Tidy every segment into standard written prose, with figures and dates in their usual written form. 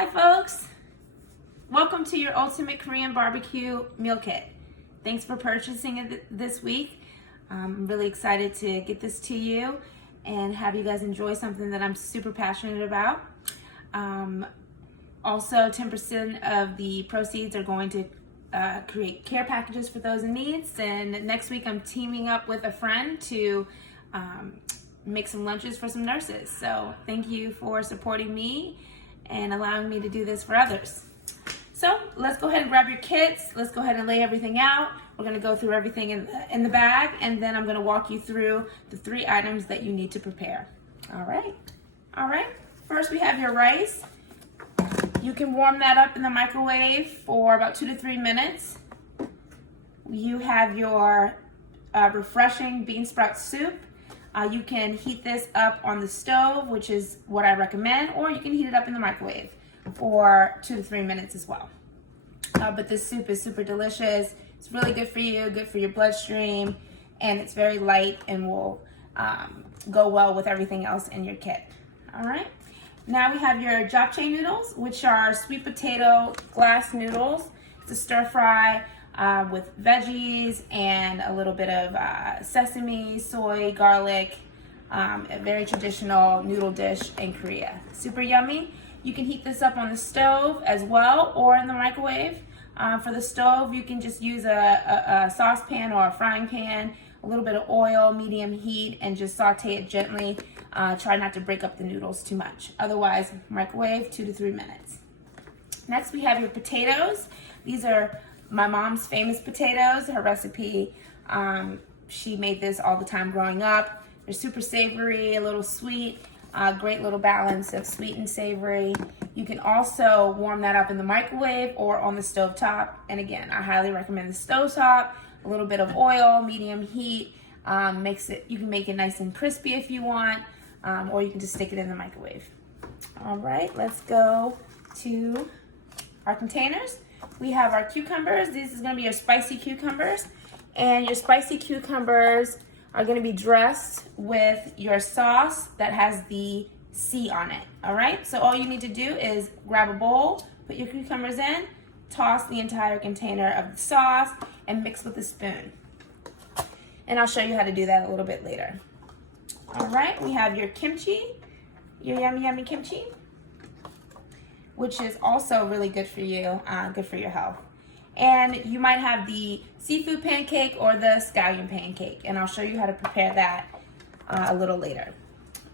Hi folks, welcome to your ultimate Korean barbecue meal kit. Thanks for purchasing it this week. I'm really excited to get this to you and have you guys enjoy something that I'm super passionate about. Also, 10% of the proceeds are going to create care packages for those in need. And next week I'm teaming up with a friend to make some lunches for some nurses. So thank you for supporting me and allowing me to do this for others. So let's go ahead and grab your kits. Let's go ahead and lay everything out. We're gonna go through everything in the bag, and then I'm gonna walk you through the 3 items that you need to prepare. All right. First we have your rice. You can warm that up in the microwave for about 2 to 3 minutes. You have your refreshing bean sprout soup. You can heat this up on the stove, which is what I recommend, or you can heat it up in the microwave for 2 to 3 minutes as well. But this soup is super delicious. It's really good for you, good for your bloodstream, and it's very light and will go well with everything else in your kit. All right. Now we have your japchae noodles, which are sweet potato glass noodles. It's a stir fry with veggies and a little bit of sesame, soy, garlic. A very traditional noodle dish in Korea. Super yummy. You can heat this up on the stove as well or in the microwave. For the stove, you can just use a saucepan or a frying pan, a little bit of oil, medium heat, and just saute it gently. Try not to break up the noodles too much. Otherwise, microwave 2 to 3 minutes. Next, we have your potatoes. These are my mom's famous potatoes. Her recipe, she made this all the time growing up. They're super savory, a little sweet, great little balance of sweet and savory. You can also warm that up in the microwave or on the stove top. And again, I highly recommend the stove top. A little bit of oil, medium heat, you can make it nice and crispy if you want, or you can just stick it in the microwave. All right, let's go to our containers. We have our cucumbers. This is gonna be your spicy cucumbers. And your spicy cucumbers are gonna be dressed with your sauce that has the C on it, all right? So all you need to do is grab a bowl, put your cucumbers in, toss the entire container of the sauce, and mix with a spoon. And I'll show you how to do that a little bit later. All right, we have your kimchi, your yummy, yummy kimchi, which is also really good for you, good for your health. And you might have the seafood pancake or the scallion pancake, and I'll show you how to prepare that a little later.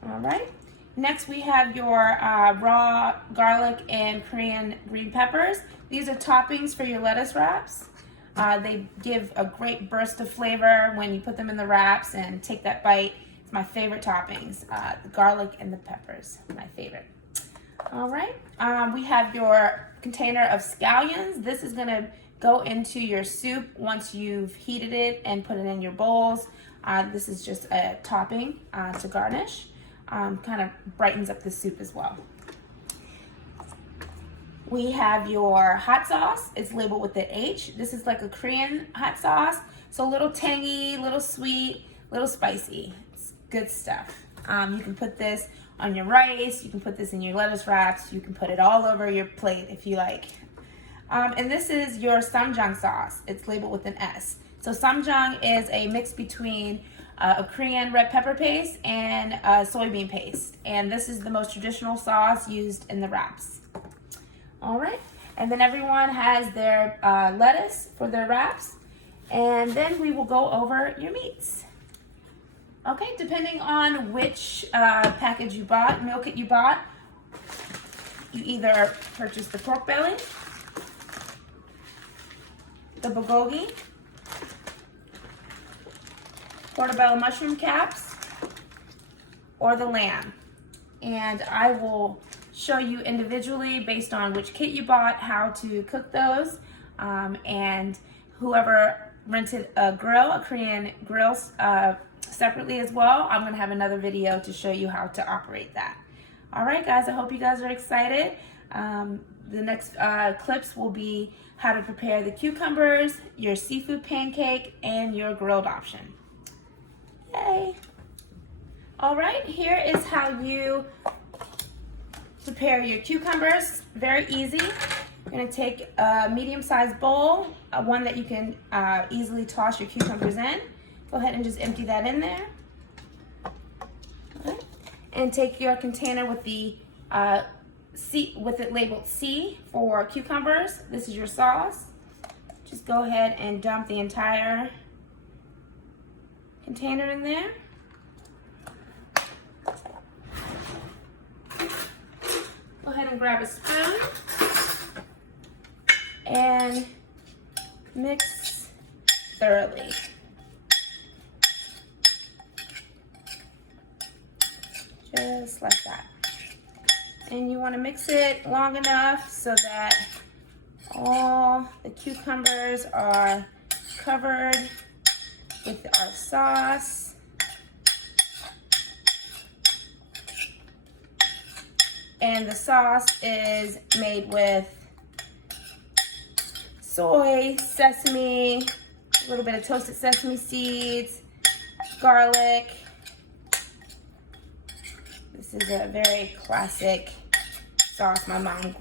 All right. Next, we have your raw garlic and Korean green peppers. These are toppings for your lettuce wraps. They give a great burst of flavor when you put them in the wraps and take that bite. It's my favorite toppings, the garlic and the peppers, my favorite. All right, we have your container of scallions. This is gonna go into your soup once you've heated it and put it in your bowls. This is just a topping to garnish. Kind of brightens up the soup as well. We have your hot sauce. It's labeled with the H. This is like a Korean hot sauce. So a little tangy, a little sweet, a little spicy. It's good stuff. You can put this on your rice. You can put this in your lettuce wraps. You can put it all over your plate if you like. And this is your ssamjang sauce. It's labeled with an S. So ssamjang is a mix between a Korean red pepper paste and a soybean paste. And this is the most traditional sauce used in the wraps. All right, and then everyone has their lettuce for their wraps. And then we will go over your meats. Okay, depending on which package you bought, meal kit you bought, you either purchase the pork belly, the bulgogi, portobello mushroom caps, or the lamb. And I will show you individually based on which kit you bought how to cook those. And whoever rented a grill, a Korean grill separately as well, I'm gonna have another video to show you how to operate that. All right, guys, I hope you guys are excited. The next clips will be how to prepare the cucumbers, your seafood pancake, and your grilled option. Yay! All right, here is how you prepare your cucumbers. Very easy. You're gonna take a medium-sized bowl, one that you can easily toss your cucumbers in. Go ahead and just empty that in there. Okay. And take your container with the with it labeled C for cucumbers. This is your sauce. Just go ahead and dump the entire container in there. Go ahead and grab a spoon and mix thoroughly. Just like that. And you want to mix it long enough so that all the cucumbers are covered with our sauce. And the sauce is made with soy, sesame, a little bit of toasted sesame seeds, garlic. This is a very classic sauce my mom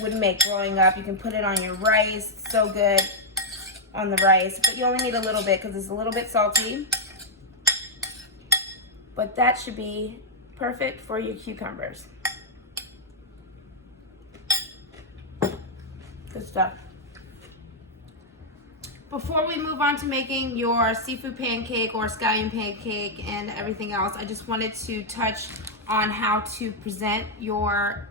would make growing up. You can put it on your rice. It's so good on the rice, but you only need a little bit because it's a little bit salty. But that should be perfect for your cucumbers. Good stuff. Before we move on to making your seafood pancake or scallion pancake and everything else, I just wanted to touch on how to present your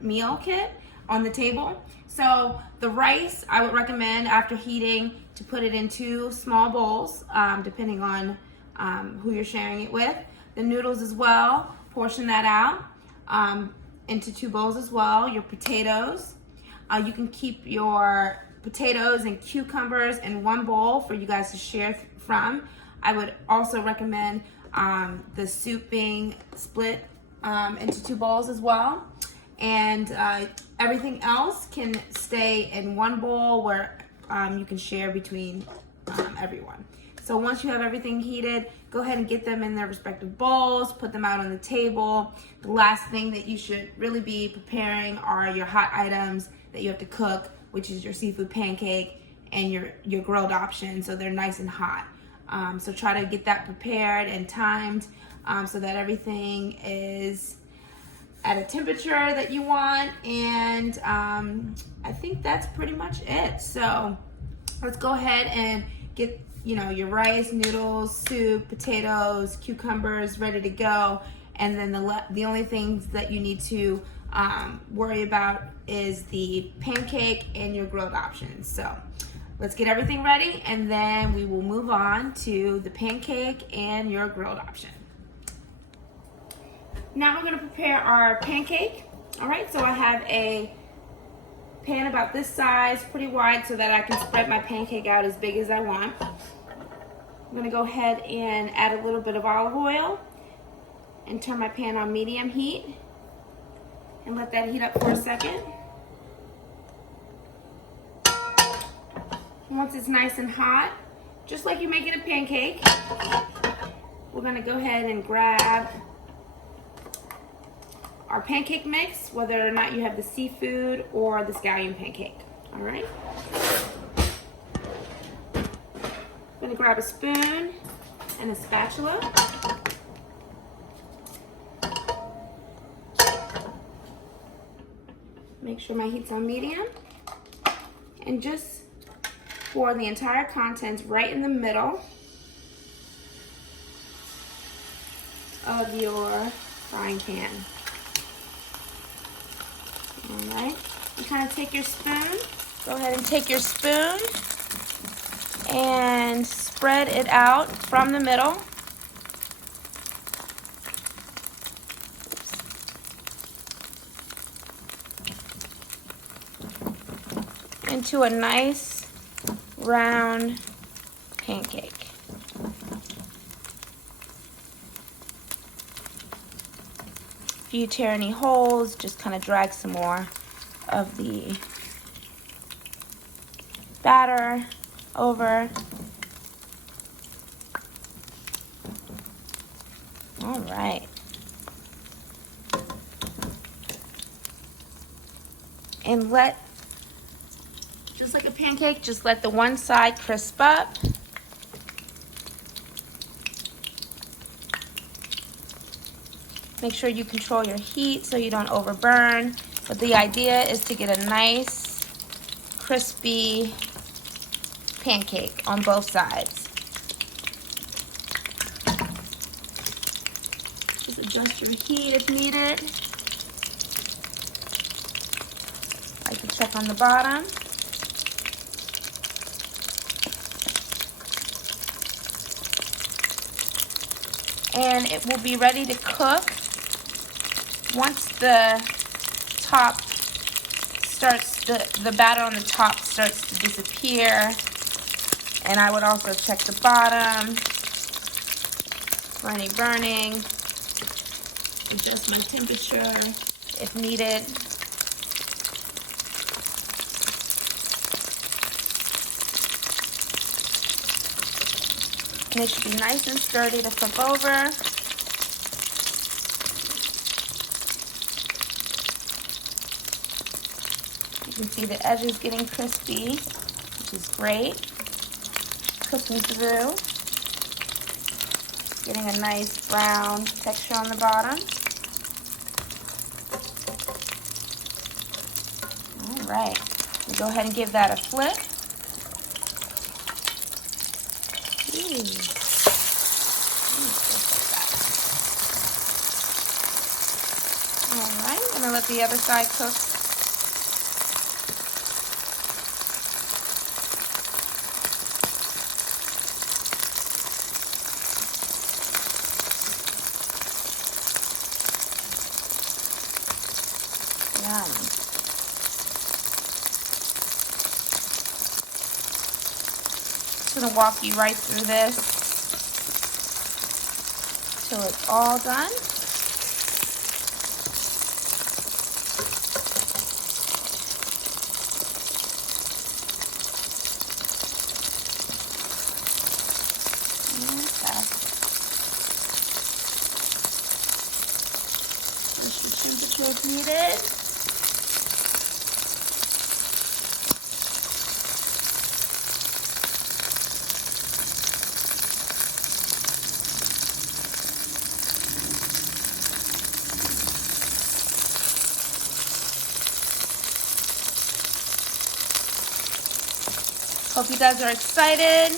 meal kit on the table. So the rice, I would recommend after heating to put it in 2 small bowls, depending on who you're sharing it with. The noodles as well, portion that out into 2 bowls as well. Your potatoes, you can keep your potatoes and cucumbers in 1 bowl for you guys to share from. I would also recommend the soup being split into 2 bowls as well. And everything else can stay in 1 bowl where you can share between everyone. So once you have everything heated, go ahead and get them in their respective bowls, put them out on the table. The last thing that you should really be preparing are your hot items that you have to cook, which is your seafood pancake and your grilled option, so they're nice and hot. So try to get that prepared and timed so that everything is at a temperature that you want, and I think that's pretty much it. So let's go ahead and get your rice, noodles, soup, potatoes, cucumbers ready to go, and then the only things that you need to worry about is the pancake and your grilled options. So let's get everything ready, and then we will move on to the pancake and your grilled option. Now we're going to prepare our pancake. All right, so I have a pan about this size, pretty wide, so that I can spread my pancake out as big as I want. I'm going to go ahead and add a little bit of olive oil and turn my pan on medium heat and let that heat up for a second. Once it's nice and hot, just like you're making a pancake, we're going to go ahead and grab our pancake mix, whether or not you have the seafood or the scallion pancake. All right. I'm going to grab a spoon and a spatula. Make sure my heat's on medium. And just pour the entire contents right in the middle of your frying pan. All right, you kind of take your spoon, go ahead and take your spoon and spread it out from the middle. Into a nice round pancake. If you tear any holes, just kind of drag some more of the batter over. All right. And just like a pancake, just let the one side crisp up. Make sure you control your heat so you don't overburn. But the idea is to get a nice, crispy pancake on both sides. Just adjust your heat if needed. I can check on the bottom. And it will be ready to cook once the top starts, the batter on the top starts to disappear. And I would also check the bottom for any burning. Adjust my temperature if needed. And it should be nice and sturdy to flip over. You can see the edges getting crispy, which is great. Cooking through. Getting a nice brown texture on the bottom. All right, we'll go ahead and give that a flip. All right, I'm gonna let the other side cook. Yum. Just gonna walk you right through this till it's all done. Just the temperature if needed. Hope you guys are excited.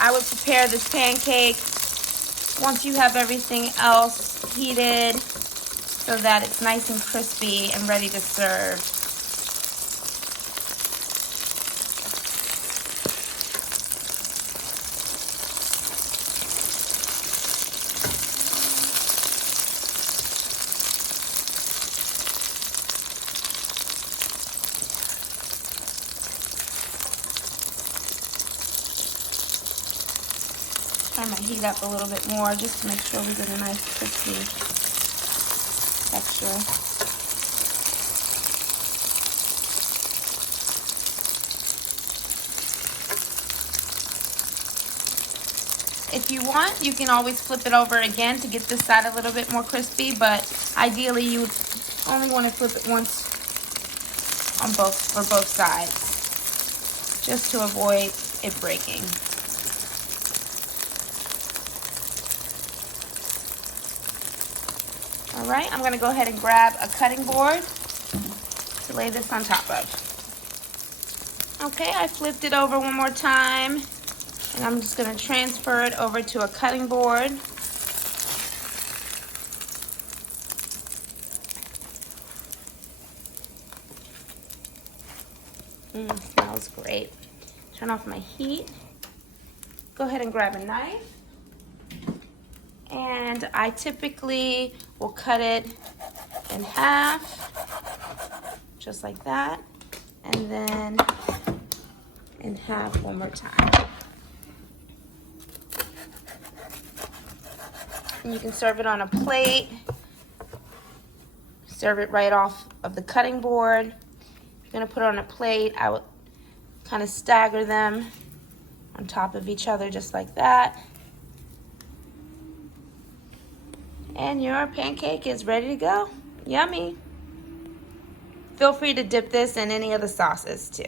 I would prepare this pancake once you have everything else heated so that it's nice and crispy and ready to serve. Turn my heat up a little bit more just to make sure we get a nice crispy texture. If you want, you can always flip it over again to get this side a little bit more crispy, but ideally you would only want to flip it once for both sides, just to avoid it breaking. All right, I'm gonna go ahead and grab a cutting board to lay this on top of. Okay, I flipped it over one more time, and I'm just gonna transfer it over to a cutting board. Smells great. Turn off my heat. Go ahead and grab a knife. And I typically will cut it in half, just like that, and then in half one more time. And you can serve it on a plate, serve it right off of the cutting board. If you're gonna put it on a plate, I would kind of stagger them on top of each other just like that. And your pancake is ready to go. Yummy. Feel free to dip this in any of the sauces too.